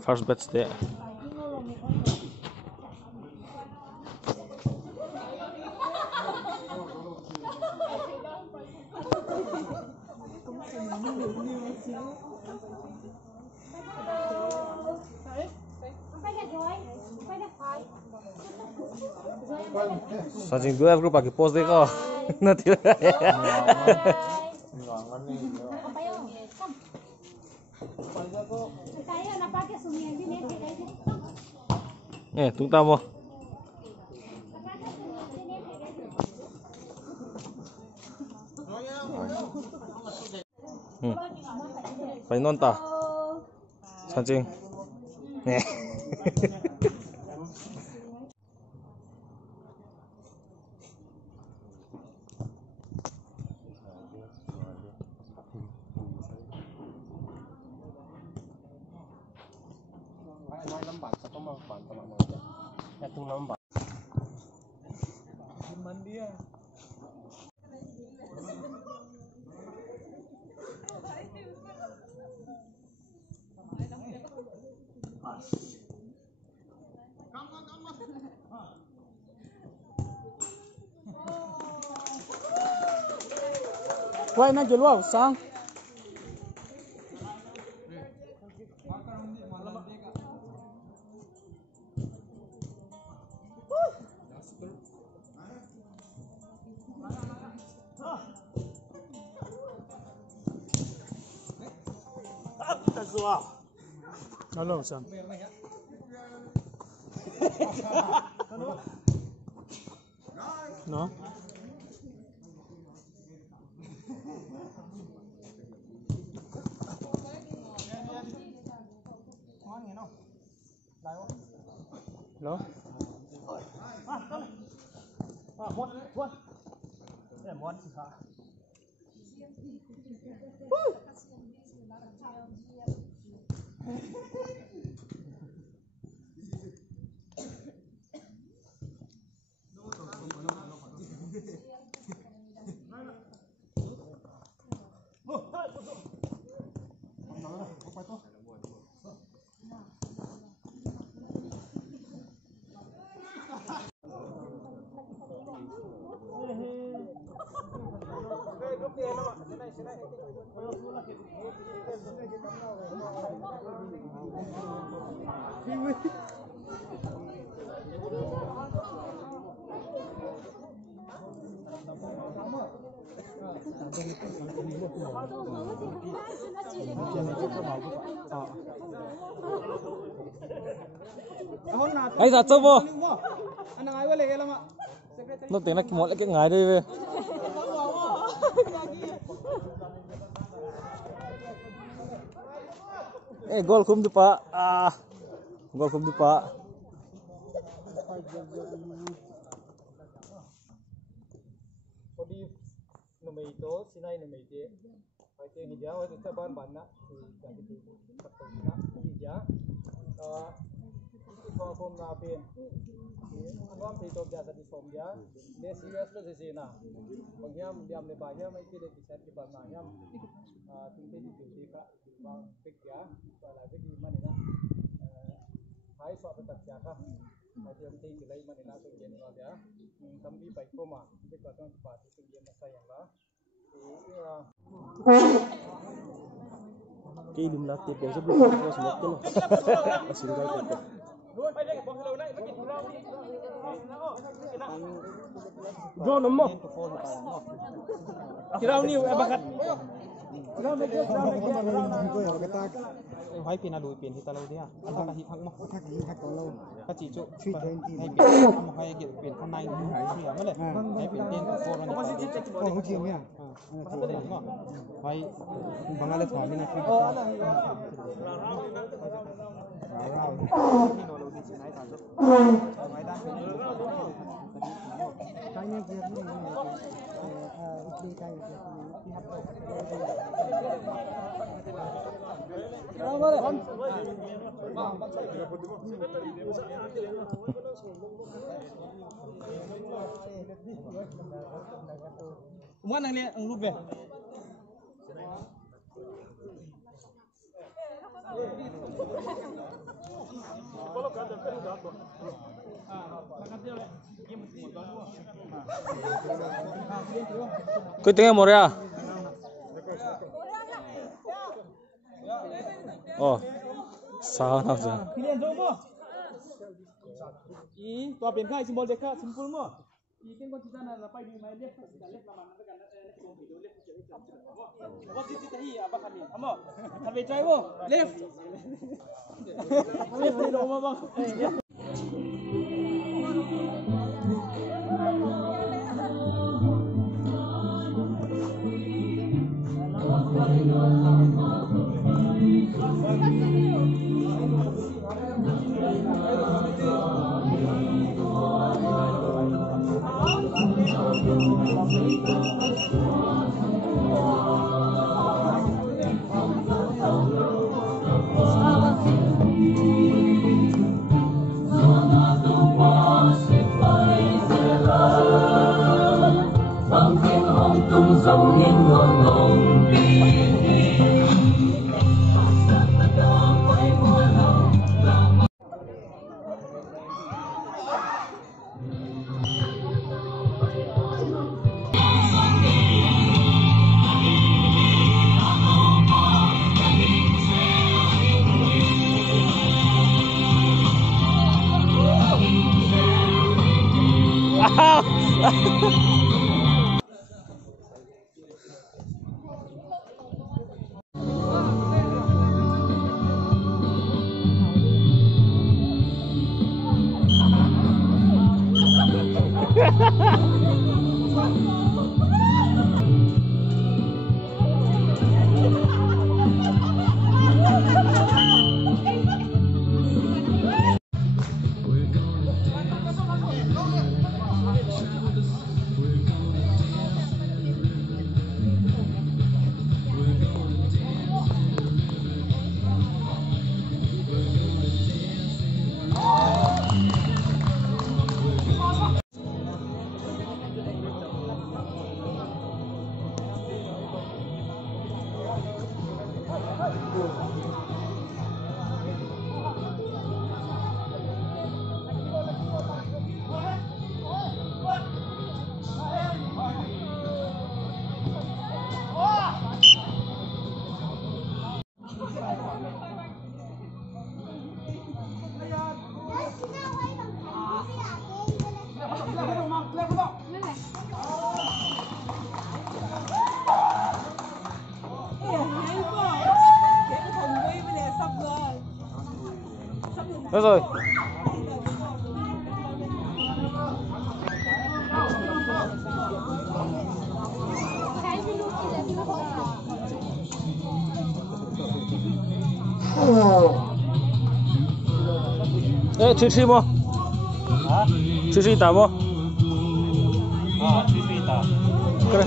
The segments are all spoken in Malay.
First batch deh. Sajing dua aku pakai pose deh kok. Nanti. Tunggu tamu. Paling nonton. Sajing. Why na julwa sang? Halo sang. No. Hello? What? What? Ai dạ châu vô. Nó tiếng là một cái ngái đây về. Gol kum di Pak. Gol kum di Pak. Podi nomor itu, sinai nomor itu. Pakai ni dia, waktu tu bahan banyak. Jadi tu, patutnya ni dia. Kalau kum napin, angam itu biasa di Sombia. Dia serius tu sih na. Bagian dia banyak, macam dia bisa di banyak. Tinggi di sini kak, bang pik ya. Kalau di mana na? Hai suatu terjaga. Macam tinggi lagi mana na tu jenis dia. Kami baik koma, kita katakan tempat itu dia masa yang lah. Cái đùm lá tiệp để giúp được không có một cái là xin gai tiệp. John nấm mốc. Kirau ni bakat. Hai pin aduh pin kita lalu dia. Atau kasih hang mah. Hak kalau. Kasih cuk. Hai pin. Kamu hai gitu pinข้างในนี่ya mana? Hai pin pin forum ni. Oh macam ni ya. Hai Bangladesh kami nak. Oh ada. Ini lalu di sini tak cuk. Hai dah. Tanya dia ni. Iklim kaya pihak. Mana ni ang lube? Cứ tiếng một ra. Ồ, sao nào giờ? I tua pen khai simbol deka simpul mo. I kan kon cita na lapai di mai left laman na kan left ko video left ko. What cita hi aba kami. Amo. Sabi try mo. Left. Left di mo bang. Được rồi. Ê, Chi mua. Hả? Chi tao mua. À, Chi tao. Kira.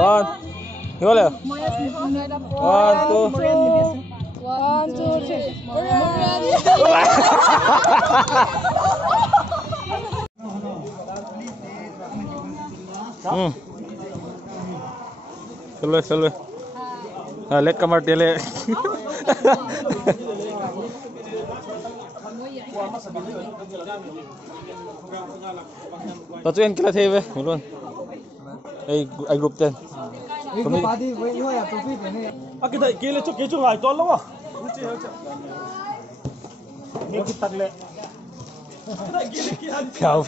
One. Gimana? 1, 2. 1, 2, 3. Selalu. Nah, lihat kamar dia le. Tatuin kila TV, mulun. Ai group 10. Kami padi we yo ya topi ne. Akita kele chu kechu ngai tol lo. Ni kitak le. Kau.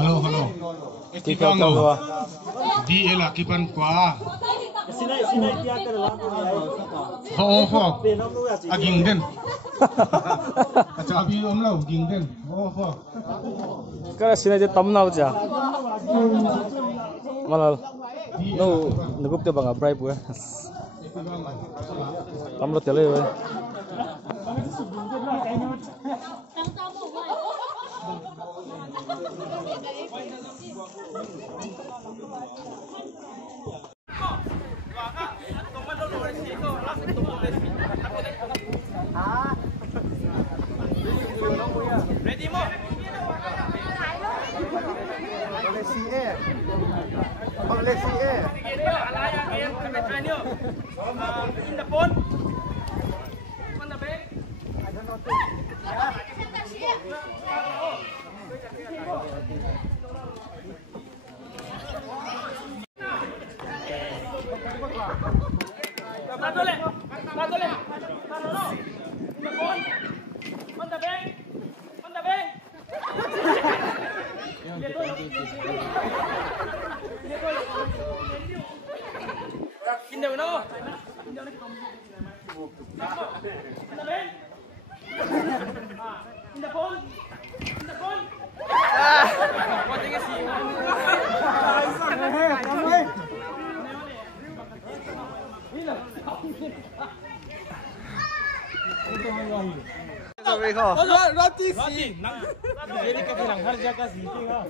Halo. Estikang di elak kipan kwa. Oh, fuck. Aging din. Sabi yung lang, aging din. Oh, fuck. Kaya sinadya tamnaw siya. Malal. No, nagupte ba nga bribe we? Tamlo tele we. Ready mo? Let's see it. Alaya game kami tayo. In the phone. On the back. I don't know. Tatole. Tatole. In the phone. On the back. On the back. Hindi mo na. Hindi mo na. Ano ba? In the phone. In the phone. What do you see? Sabi ko. Roti si. Jadi ka bilang har jagah सीखेगा.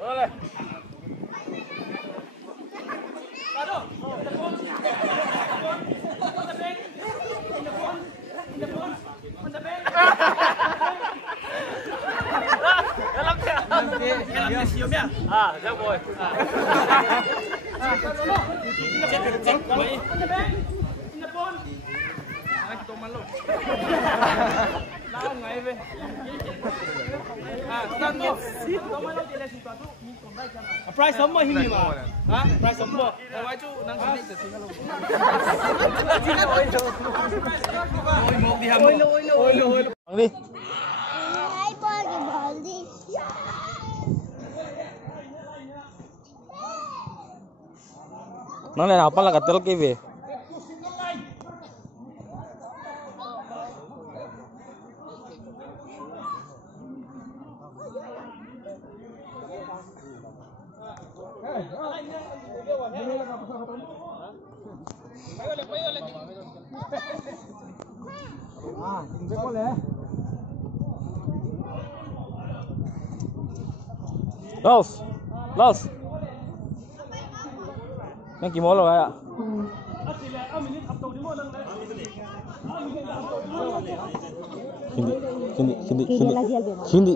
Boleh. Aduh. Dalam siom ya? Ah, dah boy. Cek. In the phone. Kita malu. Lao ngai về. Tan mo. Kita malu dia sesuatu ni kombai sana. Price semua ini mah. Ha? Price semua. Wai tu nang sini ke sini lu. Sini oi lo. Oi mo di ham. Oi lo. Ang di. Ai boy cái ball đi. Nang na apa lah katel ke be. Los. Nang kimo lo kaya. Hindi.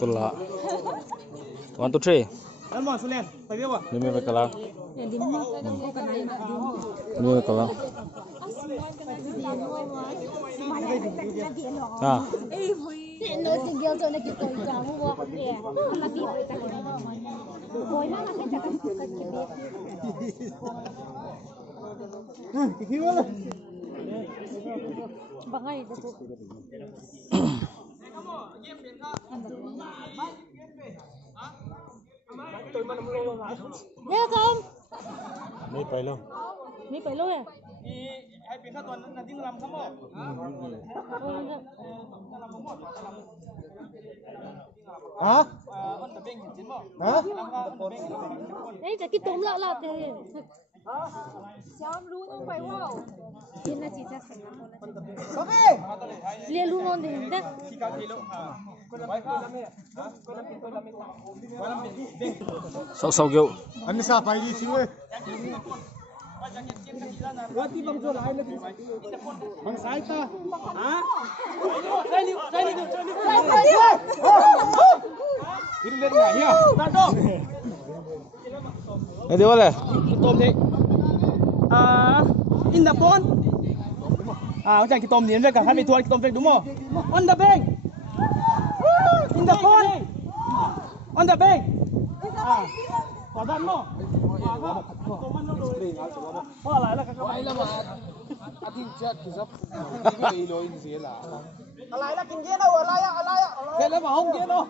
Kula. 1 2 3. Alma Sulen, pergi apa? Ini berkalang. Ini berkalang. Ah. Nó tinggal cho nó kita kamu mau ya. Anak dia kita kan. Boy mana kan cakap cakap kita. Gimana? Bangai itu. Nè không? May pailo. Mấy phải luôn à? Hai pihak tuan nanti ngelam kamu. Hả? On the bank chính mo. Hả? Đấy là cái tôm lạ thì. Sao luôn không phải wow. Trên là chỉ ra sạch Sabi! liền luôn ngon thì đấy. Tiga kilo. Wifi lami. Kau pintu lami. Walam bank. Sau kêu. Ano sa paili siwe? Roti bang jual air lagi. Bang sai ta. Hah? Saya ni. Ini lihat enggak ya? Nado. Ini dia boleh. Tom ni. In the phone. Macam kita tom ni kan. Kan itu kita tom fake dulu. On the bank. In the phone. On the bank. Padan mo. lại là các bạn là mà Ating chat kisap. Ilo in sila. อะไรล่ะกินเย็นเอาอะไรอ่ะอะไรอ่ะ Kailan ba hong geno?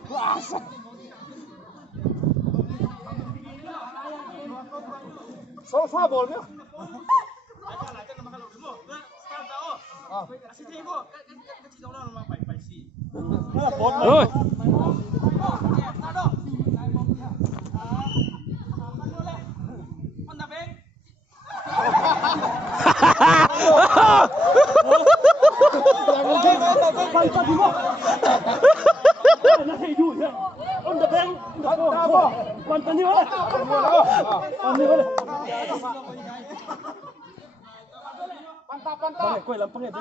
So far ball niya. rồi quay làm pengen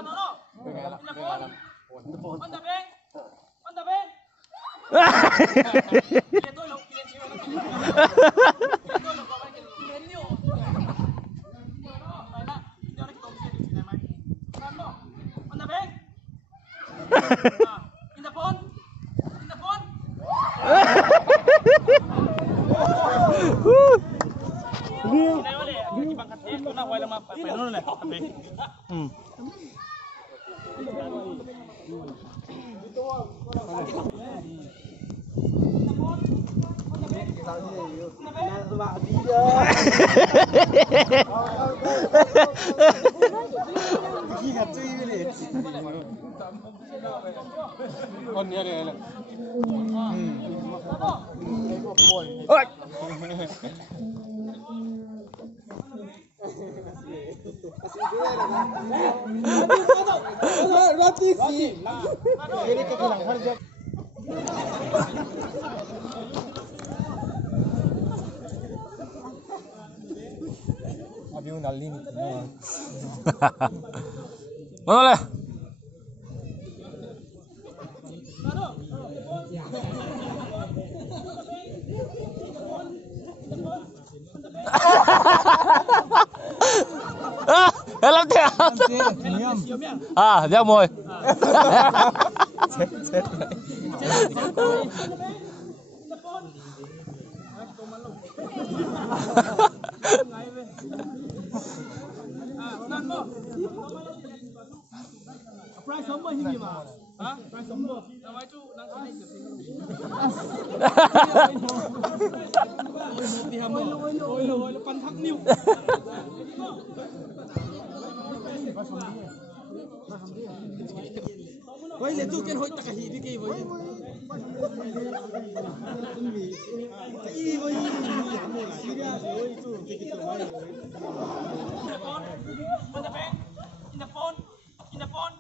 On niya rin. ôi Rati si. Ini kehilangan dia. Abi una limit. mana lah làm thế à ra mồi price sống bao nhiêu mà hả price sống bao nhiêu mấy chú đang có định thì hầm ôi pan thắc niu quay lên tu cái hội tất cả hỉ đi kia với cái với in the phone in the phone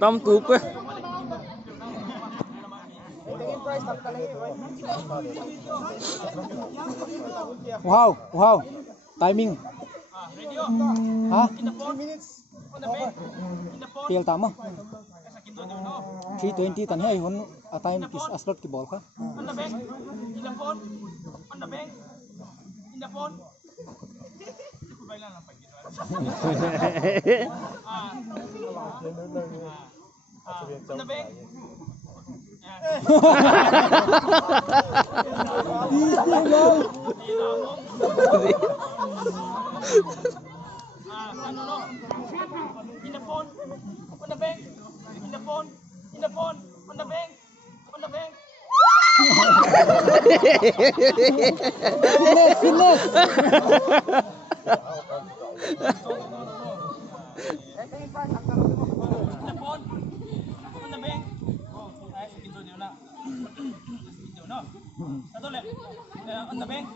Tom cúp ấy. Wow, wow. Timing. Hả? Piel tama. 320 tan hai hon time kis aslot ki ball kha. On the bank, in the phone, on the bank, in the phone. On the bank. In the phone, on the bank, in the phone, in the phone, on the bank, on the bank. Fitness. On the bank,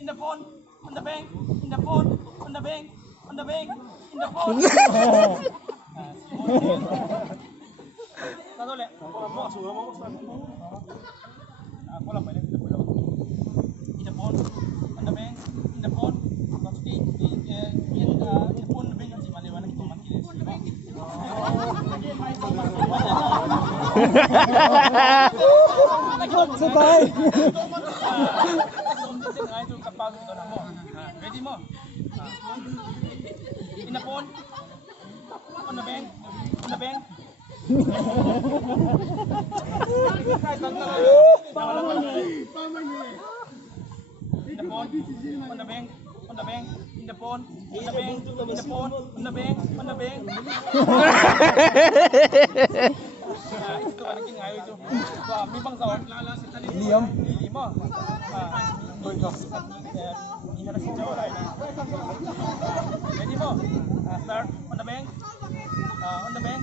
in the phone, on the bank, in the phone, on the bank, on the bank, in the phone. Satu lek, mau suruh mau suruh. Aku lah banyak kita boleh. In the phone, on the bank, in the phone. Maksudnya in the phone the bank masih mana kita mati. Setay. Ready mo? In the phone. On the bank. On the bank. In the phone. On the bank. On the bank. In the phone. On the bank. In the phone. On the bank. On the bank. Itu kan lagi ngayu itu. Wah, mi bang sawon. Liam. Lima. Rồi rồi. Nhìn nó không trở lại nè. Ready mo? Start on the bank. On the bank.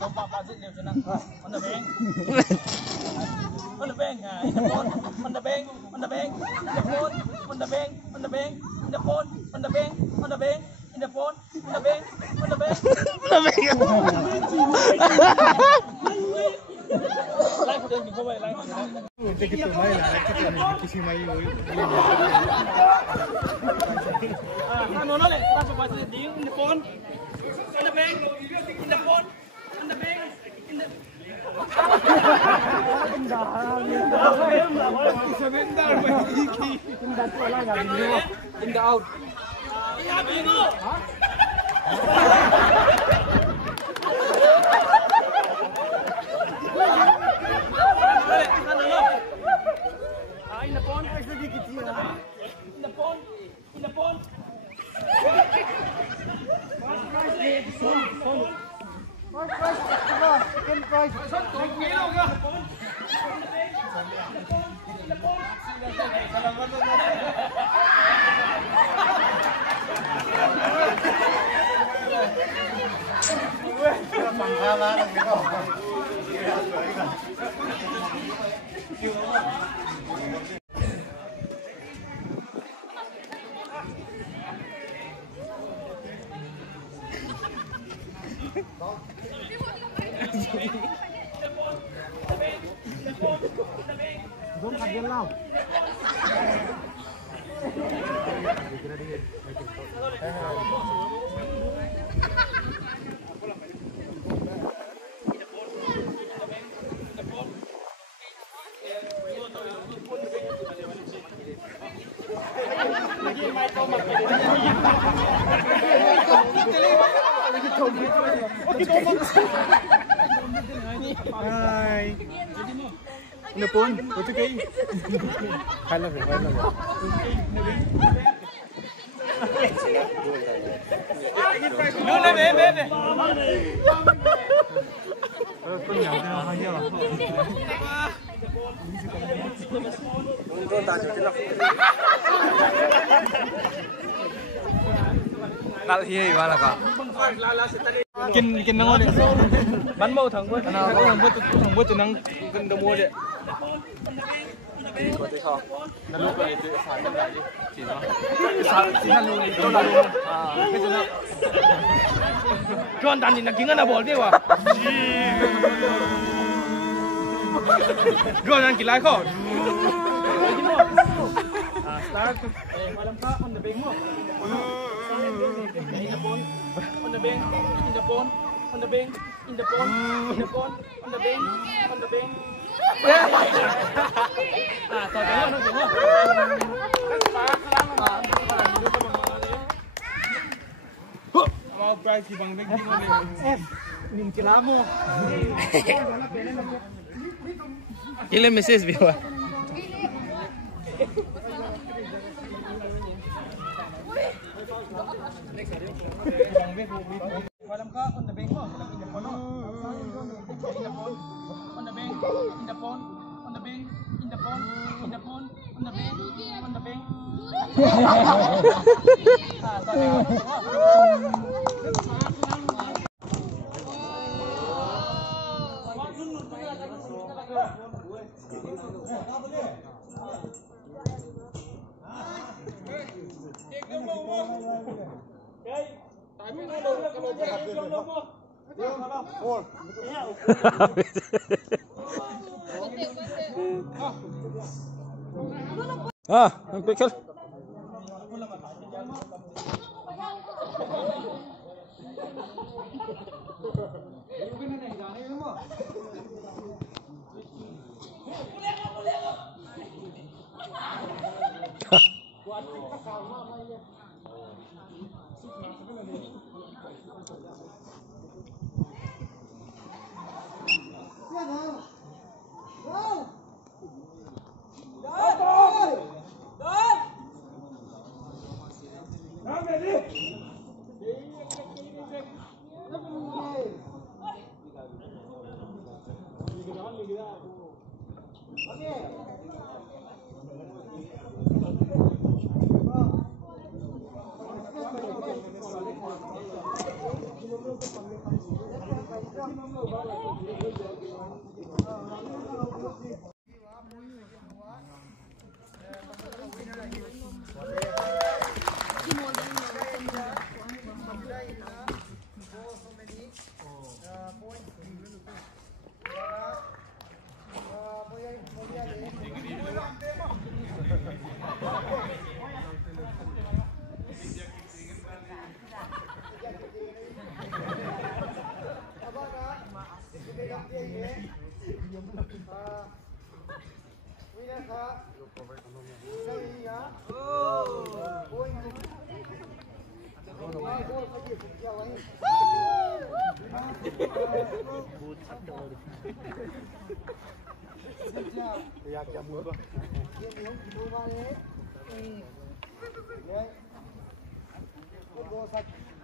Don't pop it liều cho năng. On the bank. On the bank. In the phone. On the bank. On the bank. In the phone. On the bank. On the bank. In the phone. On the bank. On the bank. In the phone. On the bank. On the bank. Like của mình không vậy like. Cái tụi mày là cái tụi này cái gì mày rồi. No, no, let's talk about the deal in the phone, in the bank, in the phone, in the bank, in the. In the out. In the phone, in the phone, in the phone. Belum kaget lah. Hai. Ini pun, betul ke? Kalau kalau. Lu le. Kau yang dah aja lah. Kal hiya wala ka. Kin nang ole. Ban mau thằng với. Thằng với tụi nang gần đầu mua đấy. Có thể sao? Nó lúc này tự xài cái này đi. Chỉ nó. Chỉ hắn luôn đi. Cái gì nữa? Con đàn thì là kính nó bỏ đi quá. Con đàn kính lại khó. Start. Malam ka on the bank mo. In the phone. On the bank. In the phone. On the bank. In the phone. In the phone. On the bank. On the bank. Tao đúng không? Đúng không? Mau price di bang bank Em, nhìn cái lá mua. Ile message biwa. Malam ka on the bank mo. In the phone. In the phone. On the bank. In the phone. On the bank. In the phone. In the phone. On the bank. On the bank. Pikir.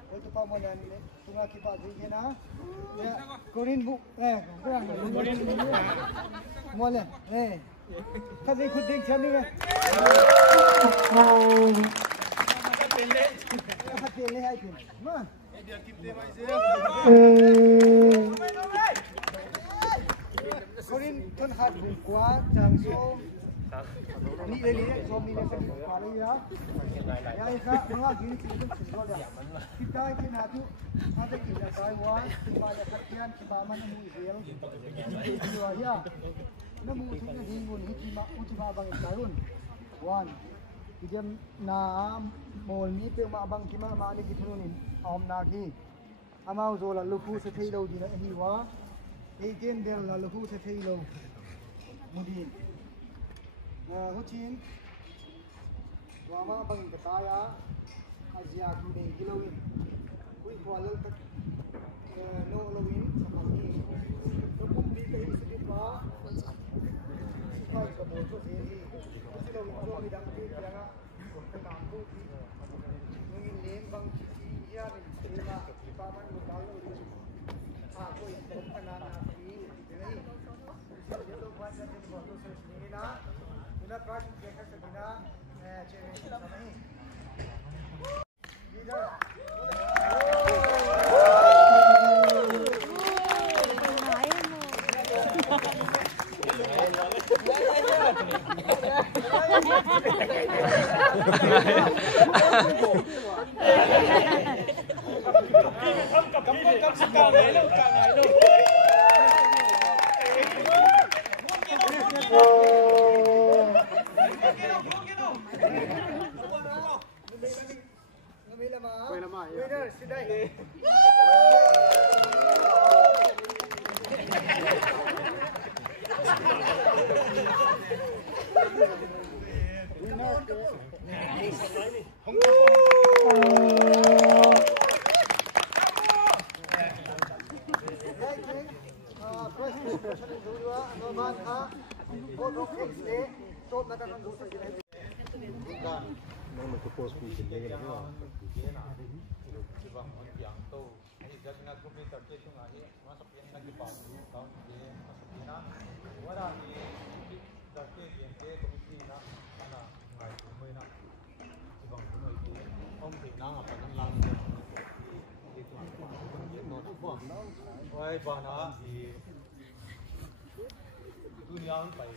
Itu pamonan ini, tunggu kita jadi na. Ya, Korin bu, kurang. Korin boleh, Tadi ikut dek siapa ni? Hati ni hai pun, mana? Korin tuan hat kuat, jangso. Ni lagi som ni lagi kalau ya. Ya isa mga gini kita sudah dah. Kita kena tu ada kita Taiwan, mana katian kebaman ni Israel. Itu ya. Namu tu ni hingun hikima bang Taiwan. One. Kita na mol ni pe ma bang kima ma ni kita ni om na ki. Amau zola luku sethi lo di na hi wa. Eigen del la luku sethi lo. Mudi. Hucin, wama bang betaya, Asia kuning kilowin, kui kualal tak no lowin sampai hukum di teh sedikit pa, kau kabur tu sini, mesti lowin tu kami dah mesti jangan kenal tu, mungkin lem bang cici ya ni lima paman bekal tu, aku yang terkenal ni, jadi dia tu buat jadi foto sendiri na. Kita proses mereka segera cewek sama ini. Leader. Kamu sekarang ni lu. Winner, sidai. Ôi bà nó thì dunia không phải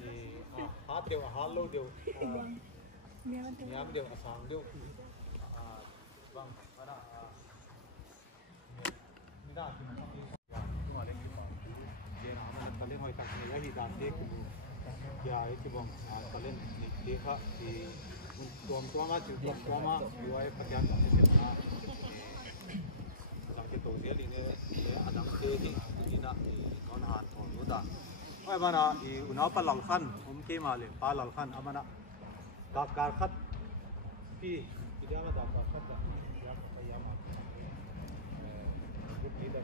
thì hát đều hát lâu đều nhám đều sáng đều vâng đó là mình đã thì mình không mà lên cái bảo giờ nào mình phải lên hỏi tặng người thì đạt thế cũng giờ ấy thì vâng phải lên thế khác thì tuam mà chịu tuam mà điều ấy phải làm thế nào tổ chức đi nữa adam tê thì na non han thon lu da oi bana I unau pa lal khan ke ma le pa lal khan amana ka kar khat pi dia ma da kar khat da ya pa ya ma good leader